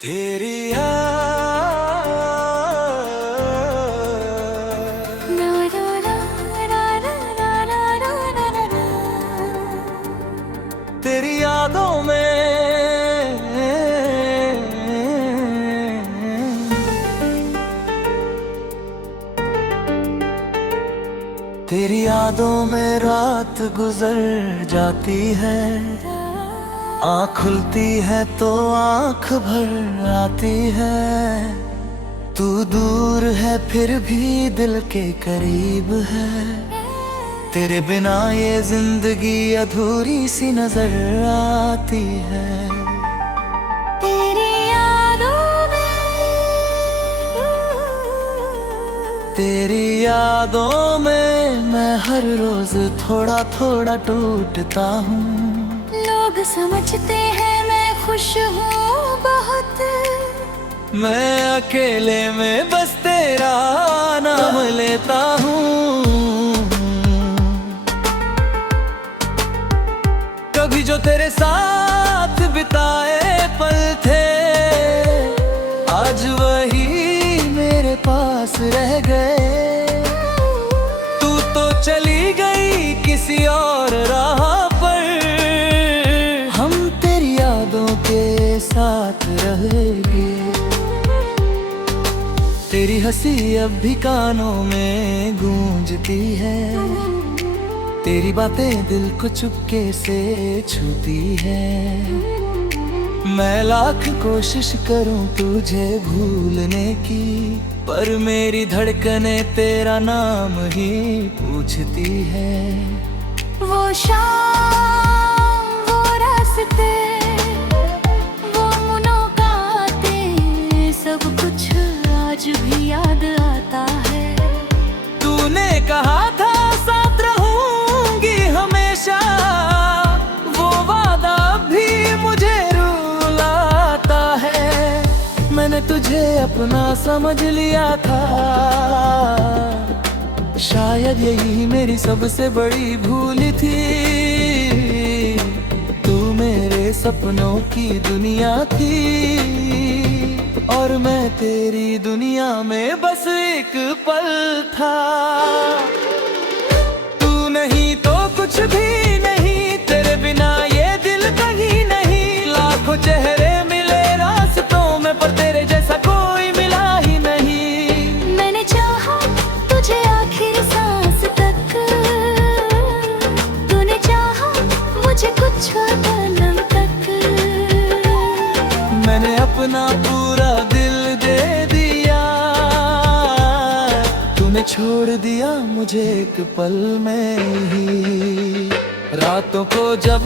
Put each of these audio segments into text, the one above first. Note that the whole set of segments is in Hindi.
तेरी याद तेरी यादों में तेरी यादों में रात गुजर जाती है। आँख खुलती है तो आँख भर आती है। तू दूर है फिर भी दिल के करीब है। तेरे बिना ये जिंदगी अधूरी सी नजर आती है। तेरी यादों में तेरी यादों में मैं हर रोज थोड़ा थोड़ा टूटता हूँ। लोग समझते हैं मैं खुश हूँ बहुत। मैं अकेले में बस तेरा नाम लेता हूँ। कभी जो तेरे साथ बिताए पल थे, आज वही मेरे पास रह गए। तू तो चली गई किसी और राह पर, हम तेरी यादों के साथ रहेंगे। तेरी हंसी अब भी कानों में गूंजती है। तेरी बातें दिल को चुपके से छूती है। मैं लाख कोशिश करूं तुझे भूलने की, पर मेरी धड़कनें तेरा नाम ही पूछती है। वो शाम, वो रास्ते, वो मुलाकातें, सब कुछ आज भी याद आता है। तूने कहा था साथ रहूंगी हमेशा, वो वादा भी मुझे रुलाता है। मैंने तुझे अपना समझ लिया था, शायद यही मेरी सबसे बड़ी भूल थी। तू मेरे सपनों की दुनिया थी, और मैं तेरी दुनिया में बस एक पल था। तू नहीं तो कुछ भी नहीं, तेरे बिना ये दिल कहीं नहीं। लाखों चेहरे मिले रास्तों में, पर तेरे जैसा कोई मिला ही नहीं। मैंने चाहा तुझे आखिर सांस तक, तूने चाहा मुझे कुछ पल तक। मैंने अपना पूरा दिल दे दिया, तूने छोड़ दिया मुझे एक पल में ही। रातों को जब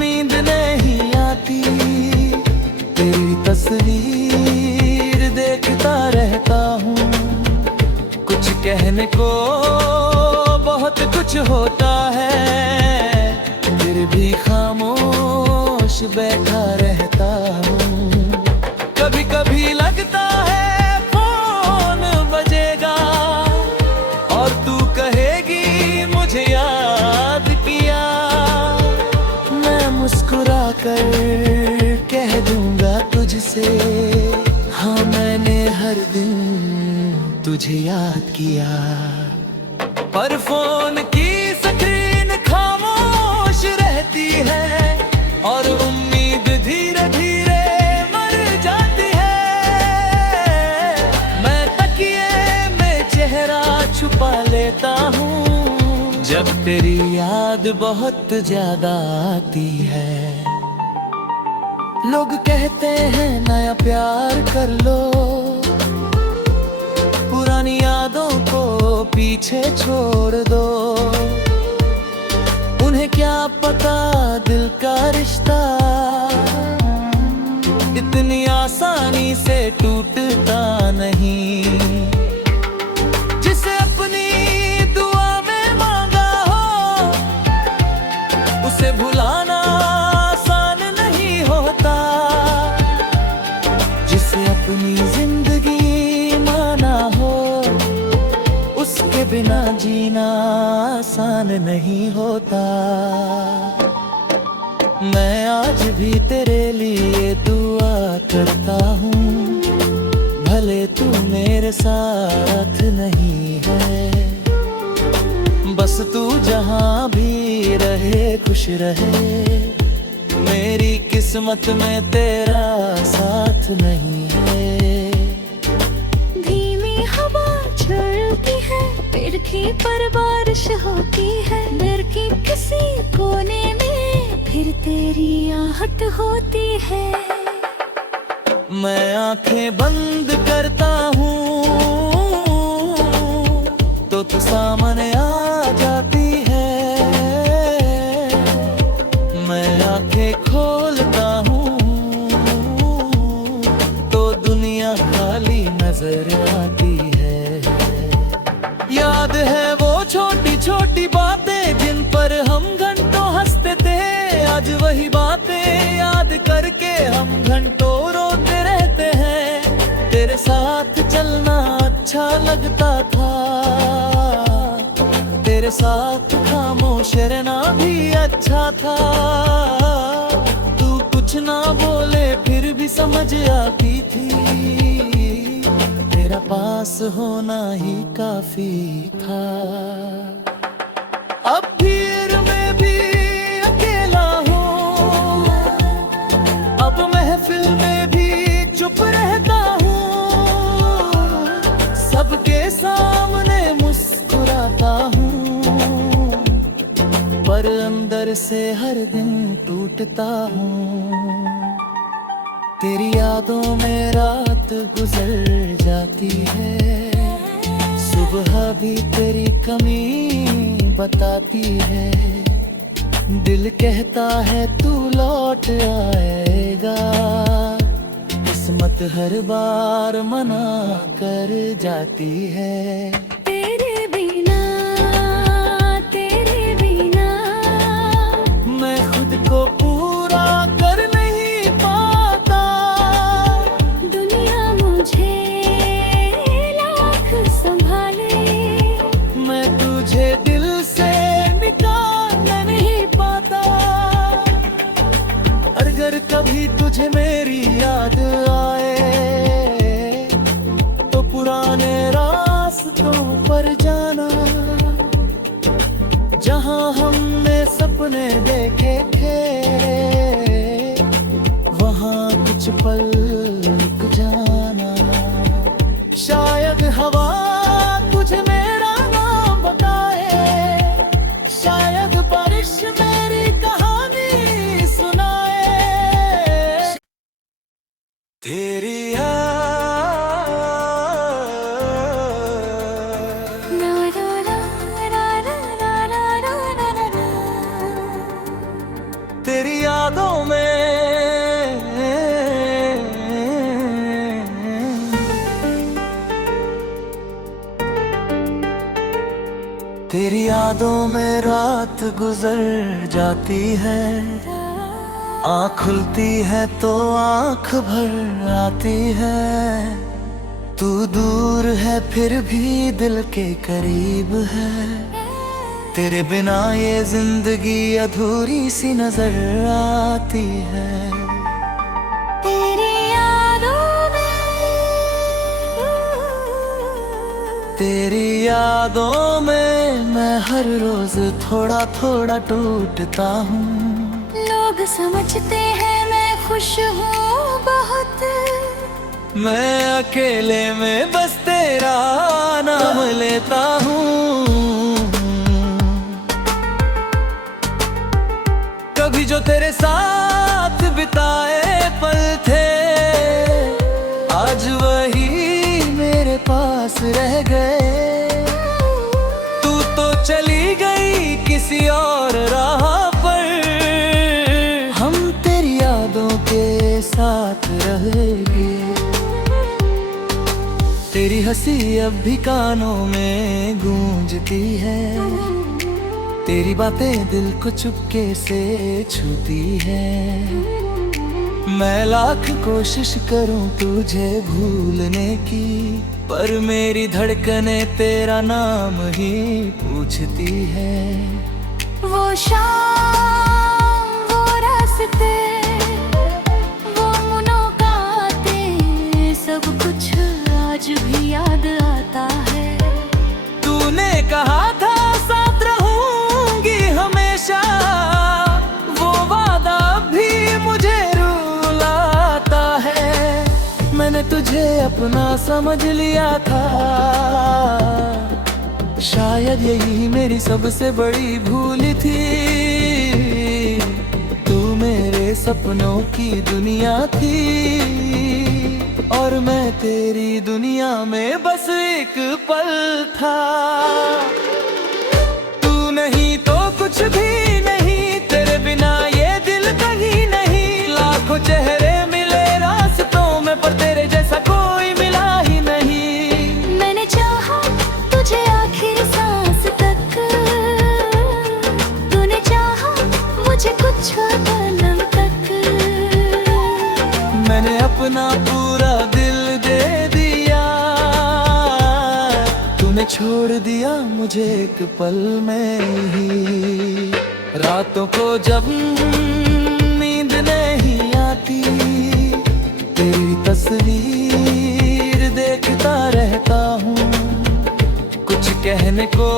नींद नहीं आती, तेरी तस्वीर देखता रहता हूँ। कुछ कहने को बहुत कुछ होता है, फिर भी खामोश बैठा रहता हूँ। कभी कभी लगता है फोन बजेगा, और तू कहेगी मुझे याद किया। मैं मुस्कुरा कर कह दूंगा तुझसे, हाँ मैंने हर दिन तुझे याद किया। पर फोन की स्क्रीन खामोश रहती है, और उम्मीद धीरे धीरे मर जाती है। मैं तकिए में चेहरा छुपा लेता हूँ, जब तेरी याद बहुत ज्यादा आती है। लोग कहते हैं नया प्यार कर लो, पुरानी यादों को पीछे छोड़ दो। उन्हें क्या पता दिल का रिश्ता इतनी आसानी से टूटता नहीं। जिसे अपनी दुआ में मांगा हो, उसे भुलाना आसान नहीं होता। जिसे अपनी जिंदगी माना हो, उसके बिना जीना आसान नहीं होता। मैं आज भी तेरे लिए दुआ करता हूँ, भले तू मेरे साथ नहीं है। बस तू जहाँ भी रहे खुश रहे, मेरी किस्मत में तेरा साथ नहीं है। धीमी हवा चलती है, खिड़की पर बारिश होती है, घर की किसी कोने में फिर तेरी आहट होती है। मैं आंखें बंद करता हूँ तो तू सामने आ जाती है, मैं आंखें खोलता हूँ तो दुनिया खाली नजर आती है। याद है वो छोटी छोटी बातें जिन पर हम घंटों हंसते थे, आज वही बातें याद करके हम घंटों रोते रहते हैं। तेरे साथ चलना अच्छा लगता था, तेरे साथ खामोश रहना भी अच्छा था। तू कुछ ना बोले फिर भी समझ आती थी, तेरा पास होना ही काफी था। अब भीड़ में भी अकेला हूँ, अब महफिल में भी चुप रहता हूँ, सबके सामने मुस्कुराता हूँ, पर अंदर से हर दिन टूटता हूँ। तेरी यादों में रात गुजर जाती है, सुबह भी तेरी कमी बताती है। दिल कहता है तू लौट आएगा, किस्मत हर बार मना कर जाती है। तेरे बिना मैं खुद को पूरा कर नहीं पाता, दुनिया मुझे लाख संभाले, मैं तुझे दिल से निकाल नहीं पाता। अगर कभी तुझे मेरी याद आए तो पुराने रास्तों पर जाना, जहां हमने सपने देखे थे, वहां कुछ पल रुक जाना। शायद हवा तुझे मेरा नाम बताए, शायद बारिश मेरी कहानी सुनाए। तेरी तेरी यादों में तेरी यादों में रात गुजर जाती है, आँख खुलती है तो आँख भर आती है। तू दूर है फिर भी दिल के करीब है, तेरे बिना ये जिंदगी अधूरी सी नजर आती है। तेरी यादों तेरी यादों में मैं हर रोज थोड़ा थोड़ा टूटता हूँ। लोग समझते हैं मैं खुश हूँ बहुत, मैं अकेले में बस तेरा नाम लेता हूँ। कभी जो तेरे साथ बिताए पल थे, आज वही मेरे पास रह गए। तू तो चली गई किसी और राह पर, हम तेरी यादों के साथ रहेंगे। तेरी हंसी अब भी कानों में गूंजती है, तेरी बातें दिल को चुपके से छूती है। मैं लाख कोशिश करूं तुझे भूलने की, पर मेरी धड़कनें तेरा नाम ही पूछती है। वो शाम वो रास्ते वो मुनोकान अपना समझ लिया था। शायद यही मेरी सबसे बड़ी भूल थी। तू मेरे सपनों की दुनिया थी और मैं तेरी दुनिया में बस एक पल था। तू नहीं तो कुछ भी नहीं, तेरे बिना ये दिल कहीं नहीं। लाखों चेहरे मिले रास्तों में पर तेरे जैसा कोई मिला ही नहीं। मैंने चाहा तुझे आखिर सांस तक, तूने चाहा मुझे कुछ पल तक। मैंने अपना पूरा दिल दे दिया, तूने छोड़ दिया मुझे एक पल में ही। रातों को जब नींद नहीं आती, तेरी तस्वीर देखता रहता हूँ। कुछ कहने को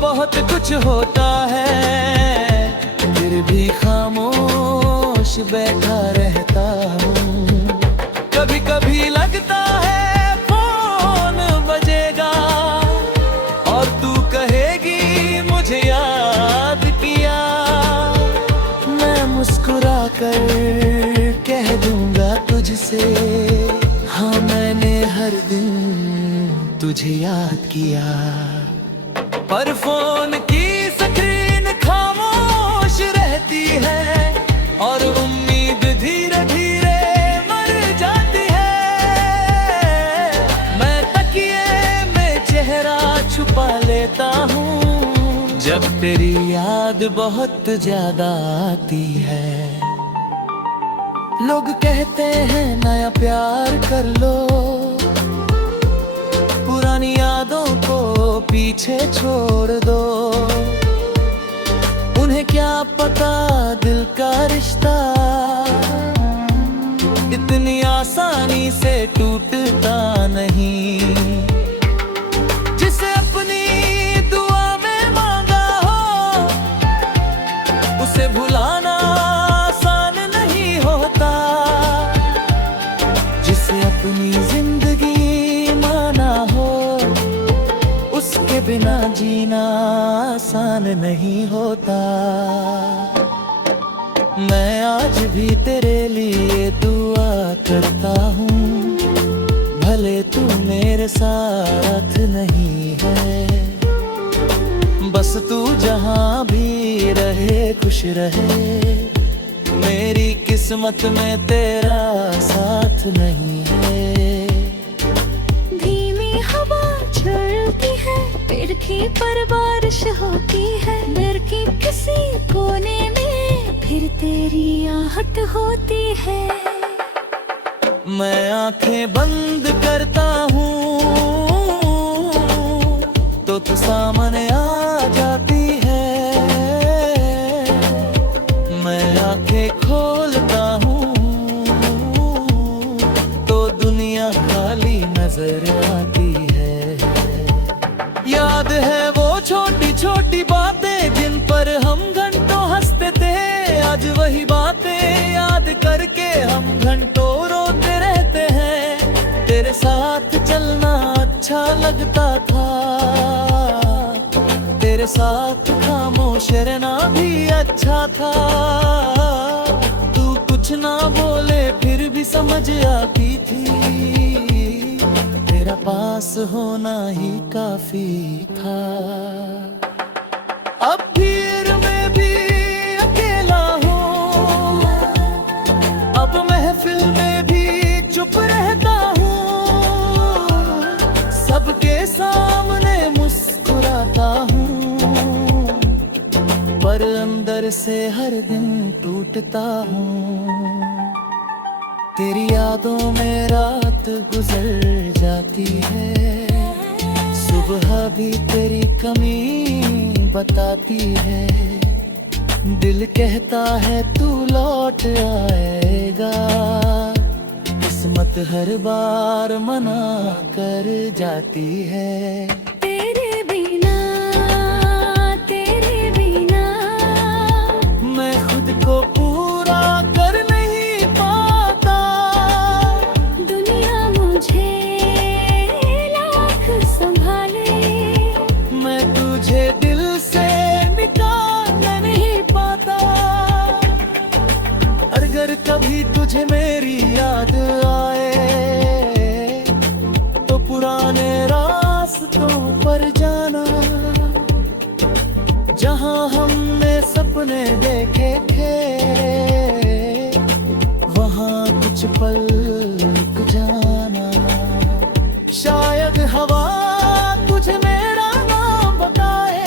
बहुत कुछ होता है, फिर भी खामोश बैठा रहता हूँ। कभी कभी लगता है फोन बजेगा और तू कहेगी मुझे याद किया। मैं मुस्कुरा कर कह दूंगा तुझसे, हाँ मैंने हर दिन तुझे याद किया। पर फोन की स्क्रीन खामोश रहती है और उम्मीद धीरे धीरे मर जाती है। मैं तकिए में चेहरा छुपा लेता हूँ जब तेरी याद बहुत ज्यादा आती है। लोग कहते हैं नया प्यार कर लो, पुरानी यादों को पीछे छोड़ दो। उन्हें क्या पता दिल का रिश्ता इतनी आसानी से टूटता नहीं। जिसे अपनी दुआ में मांगा हो उसे भुलाना आसान नहीं होता। जिसे अपनी जिंदगी माना हो उसके बिना जीना आसान नहीं होता। मैं आज भी तेरे लिए दुआ करता हूँ, भले तू मेरे साथ नहीं है। बस तू जहाँ भी रहे खुश रहे, मेरी किस्मत में तेरा साथ नहीं है। धीमी हवा चलती है, पेड़ की पर बारिश होती है। घर की किसी कोने में फिर तेरी आहट होती है। मैं आंखें बंद करता हूँ तो तू सामने आ जाती है। मैं आंखें खोलता हूँ तो दुनिया खाली नजर आती है। याद है वो छोटी छोटी बातें जिन पर हम घंटों हंसते थे। आज वही बातें याद करके हम घंटों रोते रहते हैं। तेरे साथ चलना अच्छा लगता था, तेरे साथ खामोश रहना भी अच्छा था। तू कुछ ना बोले फिर भी समझ आती थी, तेरा पास होना ही काफी था। अब भीड़ में भी अकेला हूँ, अब महफिल में भी चुप रहता हूँ। सबके सामने मुस्कुराता हूँ पर अंदर से हर दिन टूटता हूँ। तेरी यादों में रात गुजर जाती है, सुबह भी तेरी कमी बताती है। दिल कहता है तू लौट आएगा, किस्मत हर बार मना कर जाती है। तेरे बिना मैं खुद को पूरा कर नहीं पाता। दुनिया कभी तुझे मेरी याद आए तो पुराने रास्तों पर जाना, जहां हमने सपने देखे थे वहां कुछ पल रुक जाना। शायद हवा तुझे मेरा नाम बताए,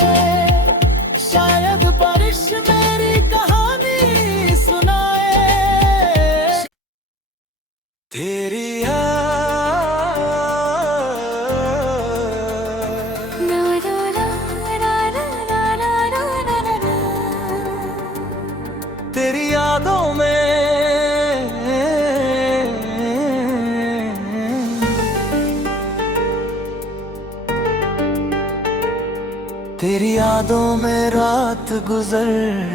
शायद बारिश मेरी कहानी सुनाए। तेरी तेरी यादों में, तेरी यादों में रात गुजर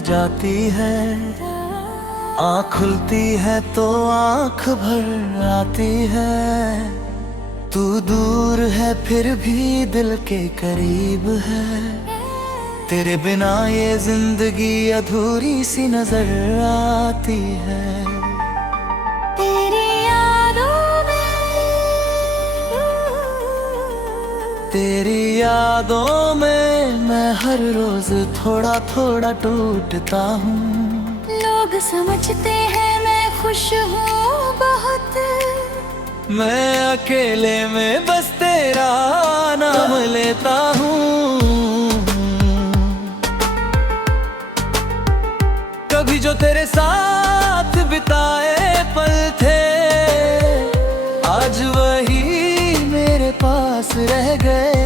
जाती है, आँख खुलती है तो आँख भर आती है। तू दूर है फिर भी दिल के करीब है, तेरे बिना ये जिंदगी अधूरी सी नजर आती है। तेरी यादों में, तेरी यादों में मैं हर रोज थोड़ा थोड़ा टूटता हूँ। लोग समझते हैं मैं खुश हूँ बहुत, मैं अकेले में बस तेरा नाम लेता हूँ। कभी जो तेरे साथ बिताए पल थे आज वही मेरे पास रह गए।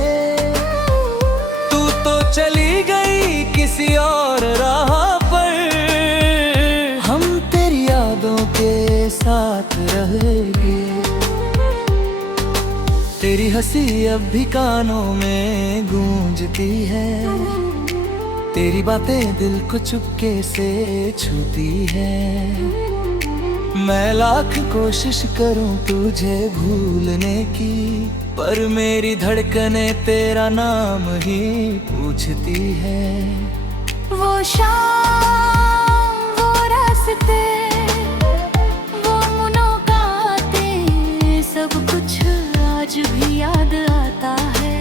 तू तो चली गई किसी और राह पर, हम तेरी यादों के साथ रहेंगे। तेरी हंसी अब भी कानों में गूंजती है, तेरी बातें दिल को चुपके से छूती है। मैं लाख कोशिश करूं तुझे भूलने की, पर मेरी धड़कनें तेरा नाम ही पूछती है। वो शाम, वो रास्ते, वो मुलाकातें, सब कुछ आज भी याद आता है।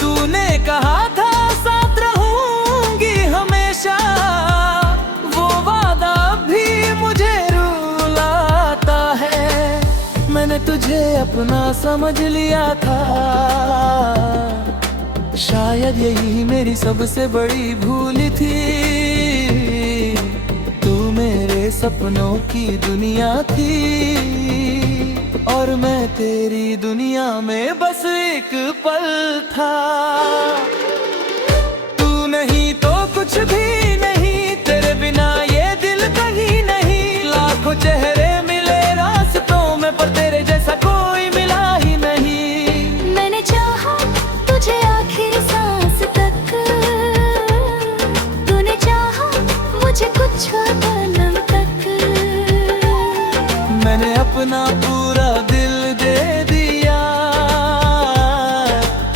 तूने कहा था साथ रहूंगी हमेशा, वो वादा भी मुझे रुलाता है। मैंने तुझे अपना समझ लिया था, शायद यही मेरी सबसे बड़ी भूल थी। तू मेरे सपनों की दुनिया थी और मैं तेरी दुनिया में बस एक पल था। तू नहीं तो कुछ भी नहीं, तेरे बिना ये दिल कहीं नहीं। लाखों चेहरे मिले रास्तों में पर तेरे जैसा कोई मिला ही नहीं। मैंने चाहा तुझे आखिर सांस तक, तूने चाहा मुझे कुछ पल तक। मैंने अपना पूरा दिल दे दिया,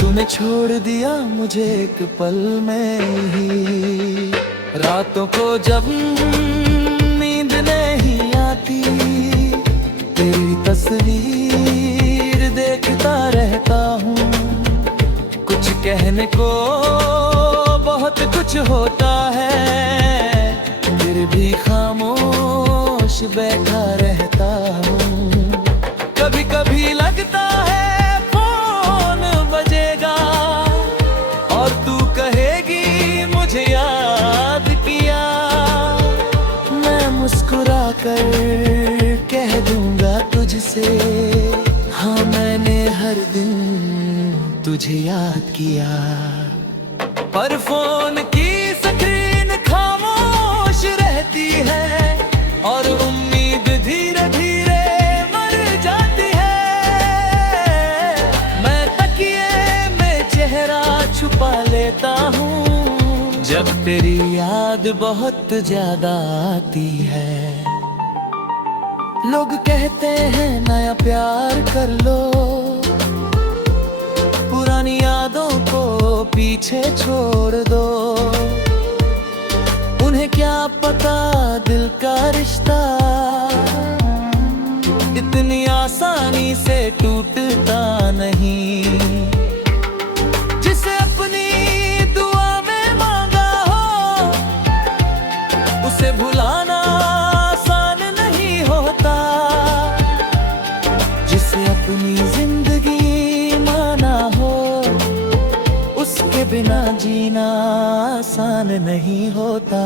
तूने छोड़ दिया मुझे एक पल में ही। रातों को जब नींद नहीं आती, तेरी तस्वीर देखता रहता हूँ। कुछ कहने को बहुत कुछ होता है, फिर भी खामोश बैठा रहता हूँ। कभी कभी लगता है फोन बजेगा और तू कहेगी मुझे याद किया। मैं मुस्कुरा कर कह दूंगा तुझसे, हाँ मैंने हर दिन तुझे याद किया। पर फोन की स्क्रीन खामोश रहती है और उम्मीद धीरे धीरे मर जाती है। मैं तकिए में चेहरा छुपा लेता हूँ जब तेरी याद बहुत ज्यादा आती है। लोग कहते हैं नया प्यार कर लो, पुरानी यादों को पीछे छोड़ दो। उन्हें क्या पता दिल का रिश्ता कहीं से टूटता नहीं। जिसे अपनी दुआ में मांगा हो उसे भुलाना आसान नहीं होता। जिसे अपनी जिंदगी माना हो उसके बिना जीना आसान नहीं होता।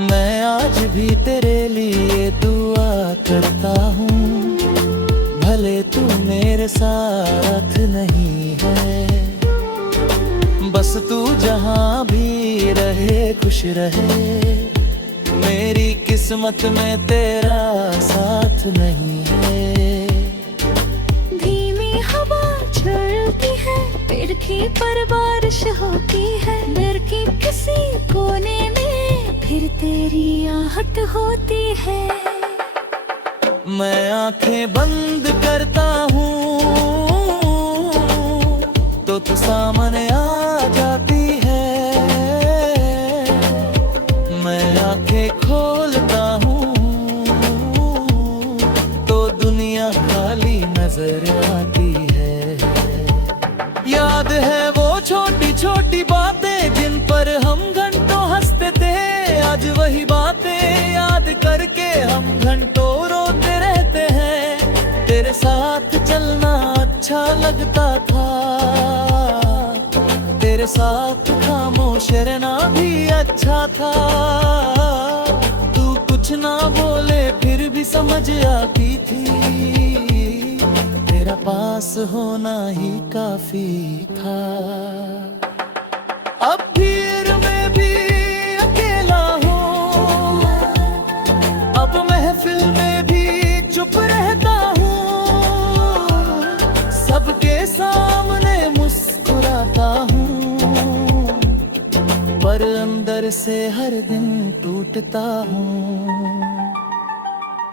मैं आज भी तेरे लिए दुआ करता हूँ, भले तू मेरे साथ नहीं है। बस तू जहाँ भी रहे खुश रहे, मेरी किस्मत में तेरा साथ नहीं है। धीमी हवा चलती है, पेड़ की पर बारिश होती है। घर की किसी कोने में फिर तेरी आहट होती है। मैं आंखें बंद करता हूँ तो तू सामने आ जाती है। मैं आंखें खोलता हूँ तो दुनिया खाली नजर आती है। याद है वो छोटी छोटी बातें जिन पर हम घंटों हंसते थे। आज वही बातें याद करके हम घंटों रोते रहते हैं। तेरे साथ चलना अच्छा लगता था, तेरे साथ खामोश रहना भी अच्छा था। तू कुछ ना बोले फिर भी समझ आती थी, तेरा पास होना ही काफी था। अब भीड़ में भी अकेला हूँ, अब महफिल में भी चुप रहता हूँ। सबके सामने मुस्कुराता हूँ, पर अंदर से हर दिन टूटता हूँ।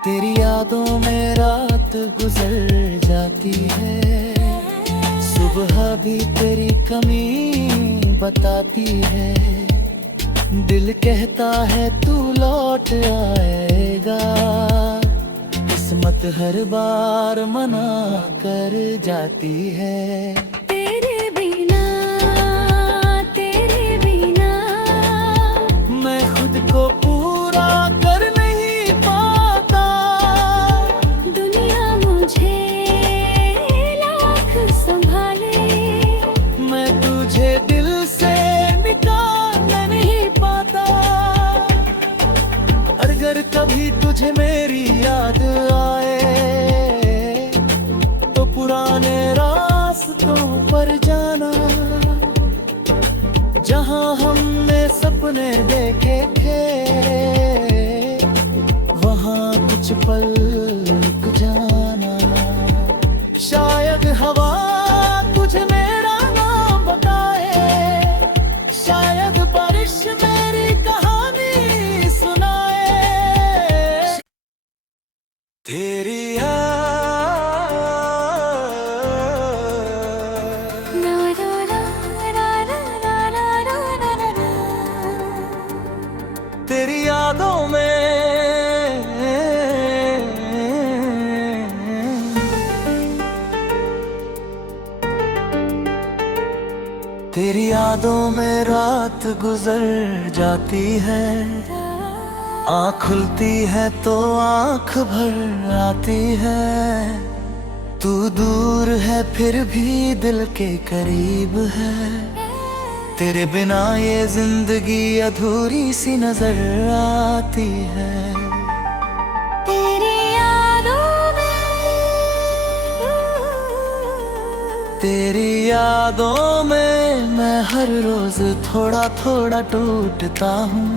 तेरी यादों में रात गुजर जाती है, सुबह भी तेरी कमी बताती है। दिल कहता है तू लौट आएगा, किस्मत हर बार मना कर जाती है। तेरे बिना मैं खुद को पूरा कर नहीं पाता। दुनिया मुझे लाख संभाले, मैं तुझे दिल से निकाल नहीं पाता। अगर कभी तुझे मेरी याद आए तो पुराने रास्तों पर जाना, जहां हमने सपने देखे थे वहां कुछ पल रुक जाना। शायद हवा तुझे मेरा नाम बताए, शायद बारिश मेरी कहानी सुनाए। तेरी तेरी यादों में तेरी यादों में रात गुजर जाती है। आँख खुलती है तो आँख भर आती है। तू दूर है फिर भी दिल के करीब है। तेरे बिना ये जिंदगी अधूरी सी नजर आती है। तेरी यादों तेरी यादों में मैं हर रोज थोड़ा थोड़ा टूटता हूँ।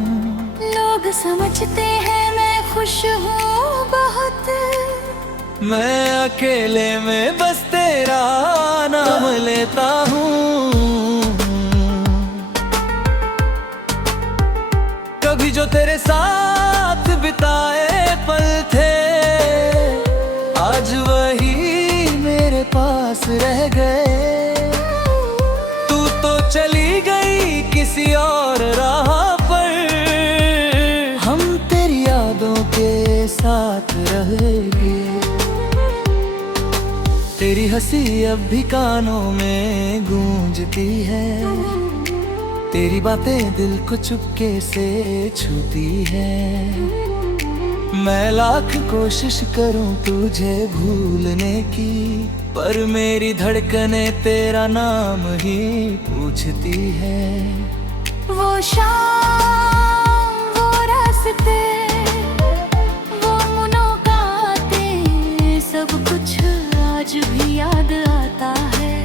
लोग समझते हैं मैं खुश हूँ बहुत, मैं अकेले में बस तेरा नाम लेता हूँ। कभी जो तेरे साथ बिताए पल थे आज वही मेरे पास रह गए। तू तो चली गई किसी और राह पर, हम तेरी यादों के साथ रहेंगे। हंसी अब भी कानों में गूंजती है, तेरी बातें दिल को चुपके से छूती है। मैं लाख कोशिश करूं तुझे भूलने की, पर मेरी धड़कनें तेरा नाम ही पूछती है। वो शाम, वो रास्ते, वो मुलाकातें, सब कुछ आज भी याद आता है।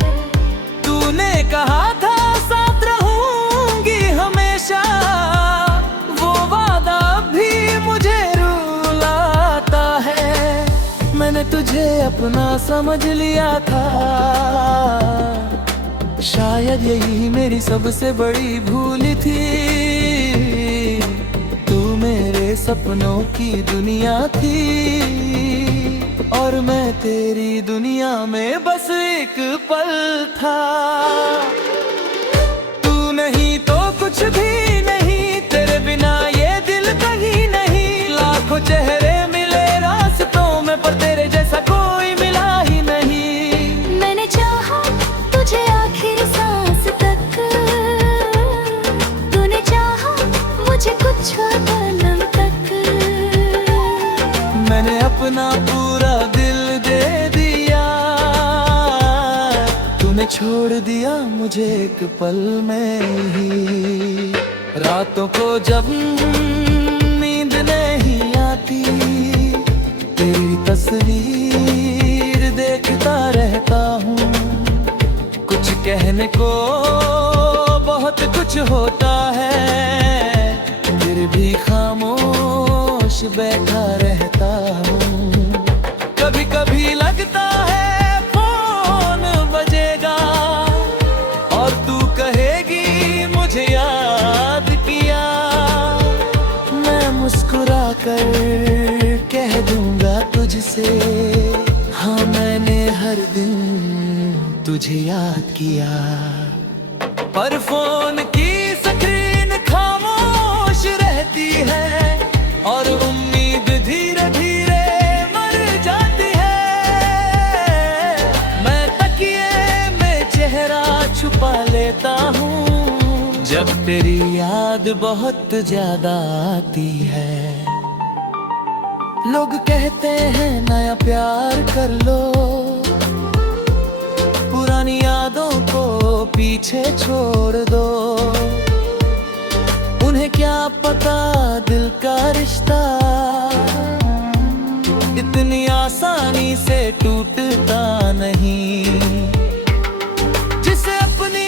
तूने कहा था साथ रहूंगी हमेशा, वो वादा भी मुझे रुलाता है। मैंने तुझे अपना समझ लिया था, शायद यही मेरी सबसे बड़ी भूल थी। तू मेरे सपनों की दुनिया थी, और मैं तेरी दुनिया में बस एक पल था। तू नहीं तो कुछ भी नहीं, तेरे बिना ये दिल कहीं नहीं। लाखों चेहरे मिले रास्तों में, पर तेरे जैसा कोई मिला ही नहीं। मैंने चाहा तुझे आखिर सांस तक, तूने चाहा मुझे कुछ पल तक। मैंने अपना पूरा दिल दे दिया, तूने छोड़ दिया मुझे एक पल में ही। रातों को जब नींद नहीं आती, तेरी तस्वीर देखता रहता हूँ। कुछ कहने को बहुत कुछ होता है, फिर भी खामोश बैठा रहता हूँ। कभी कभी लगता है फोन बजेगा, और तू कहेगी मुझे याद किया। मैं मुस्कुरा कर कह दूंगा तुझसे, हाँ मैंने हर दिन तुझे याद किया। पर फोन की स्क्रीन खामोश रहती है, और उम्मीद धीरे धीरे मर जाती है। मैं तकिए में चेहरा छुपा लेता हूँ, जब तेरी याद बहुत ज्यादा आती है। लोग कहते हैं नया प्यार कर लो, पुरानी यादों को पीछे छोड़ दो। उन्हें क्या पता दिल का रिश्ता इतनी आसानी से टूटता नहीं। जिसे अपनी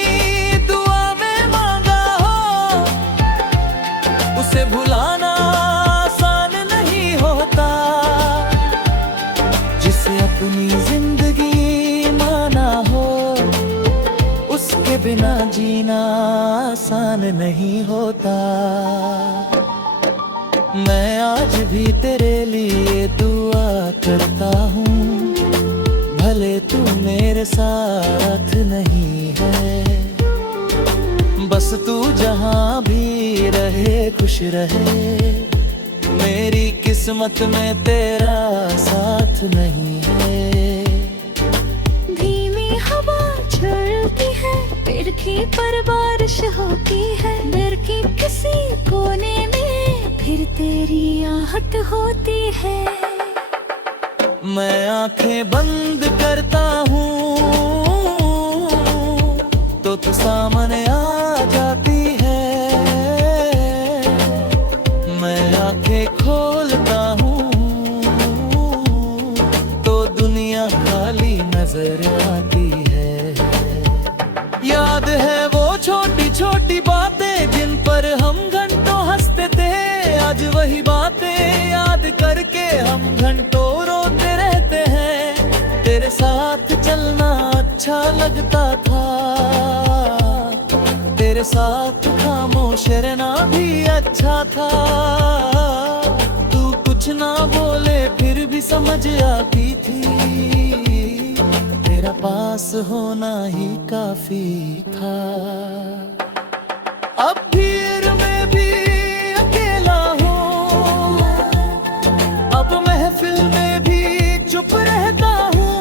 दुआ में मांगा हो, उसे भुलाना आसान नहीं होता। जिसे अपनी जिंदगी माना हो, उसके बिना जीना आसान नहीं होता। मैं आज भी तेरे लिए दुआ करता हूँ, भले तू मेरे साथ नहीं है। बस तू जहाँ भी रहे खुश रहे, मेरी किस्मत में तेरा साथ नहीं है। धीमी हवा चलती है, पेड़ की पर बारिश होती है। घर की किसी कोने में फिर तेरी आहट होती है। मैं आंखें बंद करता हूँ तो तू सामने आ जाती है। मैं आंखें खोलता हूँ तो दुनिया खाली नजर आती है। याद है वो छोटी छोटी बातें जिन पर हम घंटों हंसते थे। आज वही बातें याद करके हम घंटों रोते रहते हैं। तेरे साथ चलना अच्छा लगता था, तेरे साथ खामोश रहना भी अच्छा था। तू कुछ ना बोले फिर भी समझ आती थी, तेरा पास होना ही काफी था। अब भीड़ में भी अकेला हूँ, अब महफिल में भी चुप रहता हूँ।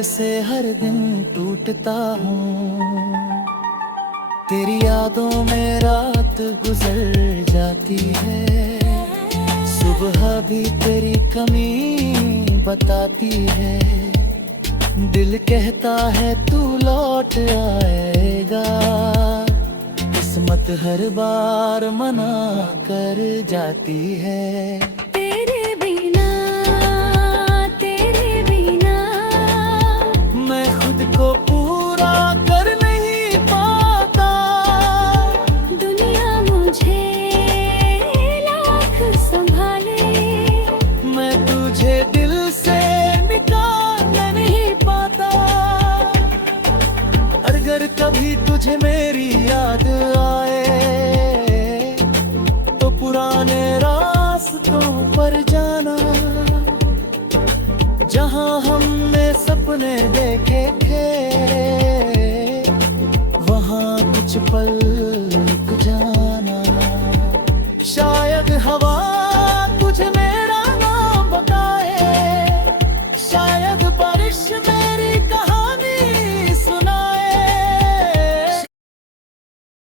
अंदर से हर दिन टूटता हूँ। तेरी यादों में रात गुजर जाती है, सुबह भी तेरी कमी बताती है। दिल कहता है तू लौट आएगा, किस्मत हर बार मना कर जाती है। तेरे बिना मैं खुद को पूरा कर नहीं पाता। दुनिया मुझे लाख संभाले, मैं तुझे दिल से निकाल नहीं पाता। अगर कभी तुझे मेरी याद आए तो पुराने रास्तों पर जाना, जहां हमने सपने देखे थे, वहां कुछ पल